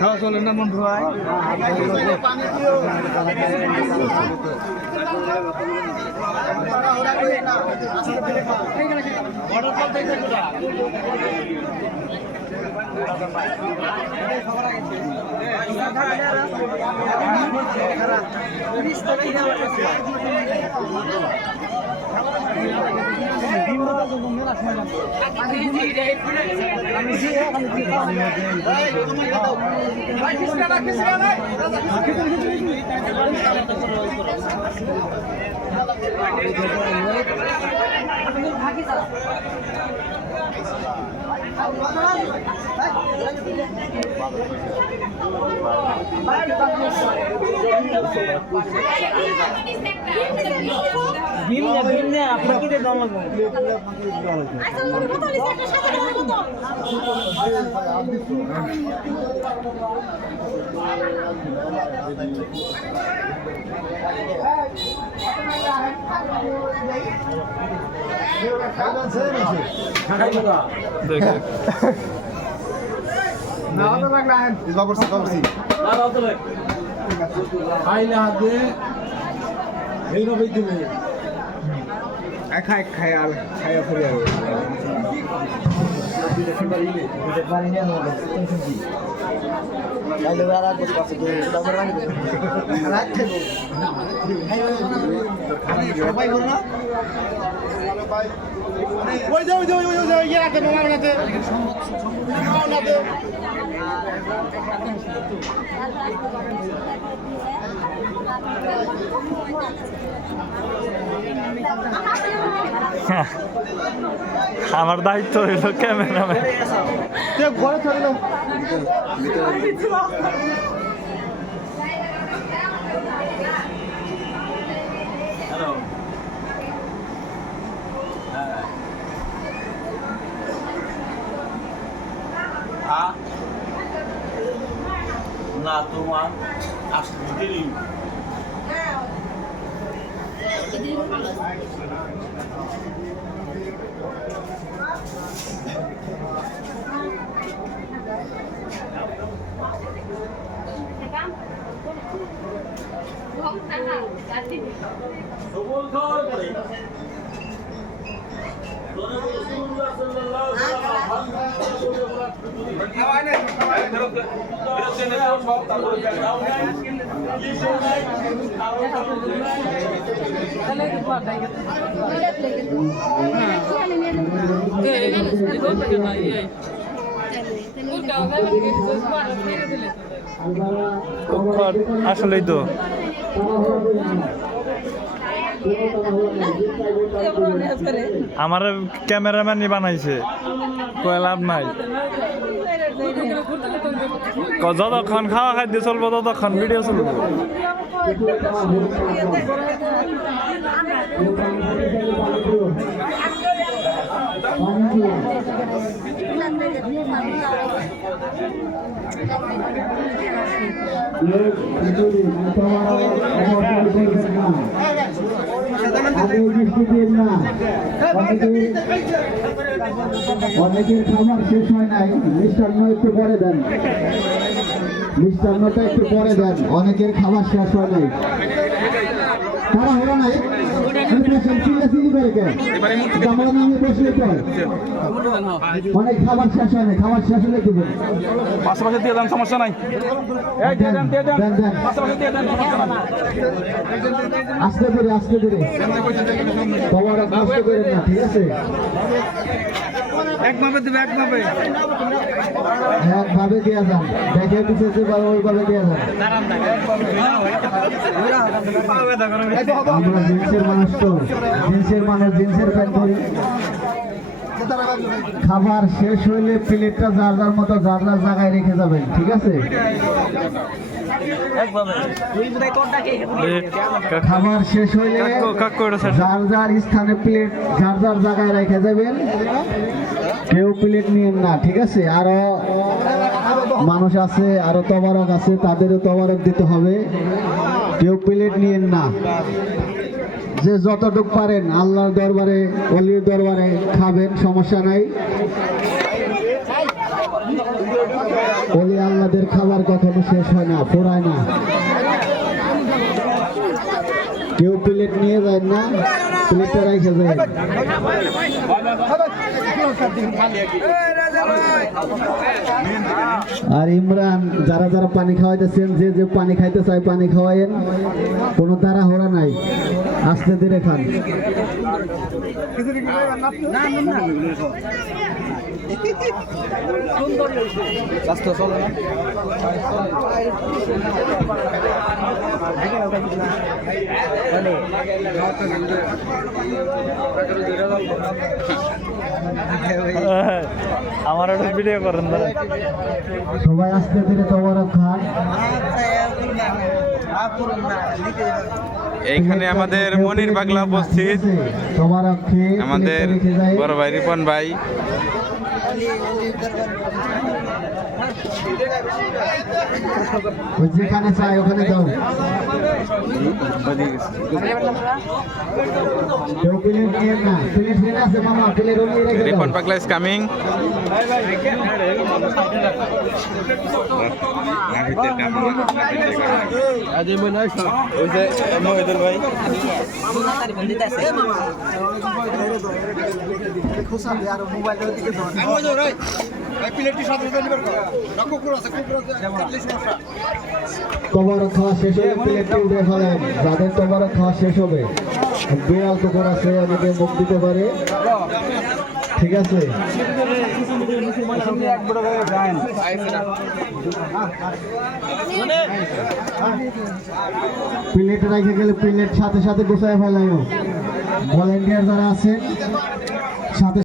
খাওয়া চলে না বন্ধু ভাই খাই খাই আর খাই ফিরে আমার দায়িত্ব হইল ক্যামেরাম্যান না তোমার আসতে দেরি আসলেই তো আমার ক্যামেরাম্যানই বানাইছে কয় লাভ নাই যতক্ষণ খাওয়া খাদ্য চলবো ততক্ষণ ভিডিও চলবো অনেকের খাবার শেষ হয় নাই, মিষ্টান্ন একটু পরে দেন, মিষ্টান্নটা একটু পরে দেন, অনেকের খাবার শেষ হয় নাই, তারা হলো নাই অনেক খাবার শেষ হয় নাই, খাবার শেষ হলে দেবেন, পাশাপাশি দিয়ে দেন, সমস্যা নাই, আস্তে করে আস্তে করে খাবার কষ্ট করেন না, ঠিক আছে? একভাবে দেবে, একভাবে একভাবে দেওয়া যান, দেখে দিতেছে ওইভাবে দেওয়া যান। আমরা জিন্সের মানুষ তো, জিন্সের মানুষ, জিন্সের প্যান্ট করি। খাবার শেষ হইলে প্লেটটা যার যার মতো যার যার জায়গায় রেখে যাবেন, ঠিক আছে? খাবার শেষ হইলে যার যার স্থানে প্লেট যার যার জায়গায় রেখে যাবেন। কেউ প্লেট নিয়েন না, ঠিক আছে? আরো মানুষ আছে, আরো তবারক আছে, তাদেরও তবারক দিতে হবে। কেউ প্লেট নিয়েন না। যে যতটুকু পারেন আল্লাহর দরবারে, অলির দরবারে খাবেন, সমস্যা নাই। অলি আল্লাহদের খাবার কখনো শেষ হয় না, ফুরায় না। কেউ প্লেট নিয়ে যায় না, প্লেটটা রেখে যায়। আর ইমরান, যারা যারা পানি খাওয়াইতেছেন, যে যে পানি খাইতে চায় পানি খাওয়াইন, কোনো তাড়াহুড়া নাই, আস্তে ধীরে খান। আমার একটা ভিডিও করেন দাঁড়া। সবাই আস্তে ধীরে তবারক খান। এইখানে আমাদের মনির পাগলা উপস্থিত, তবারক খেয়ে আমাদের প্লেটটা রেখে যায়। বড় ভাই রিপন ভাই। ওই যেখানে চাই ওখানে দাও। কেউ প্লেট নিয়ে না, প্লেট নিয়ে আছে মামা, প্লেট ওখানে রেখে দাও। রিপন পাগলা ইজ কামিং। তবারক খাওয়া শেষ হলে প্লেটটি উঠে ফেলেন। যাদের তবারক খাওয়া শেষ হবে, বিড়াল কুকুর আছে, অনেকে মুখ দিতে পারে, ঠিক আছে? প্লেট রেখে গেলে প্লেট সাথে সাথে গোছায় ফেলাইও। ভলেন্টিয়ার যারা আছেন সাথে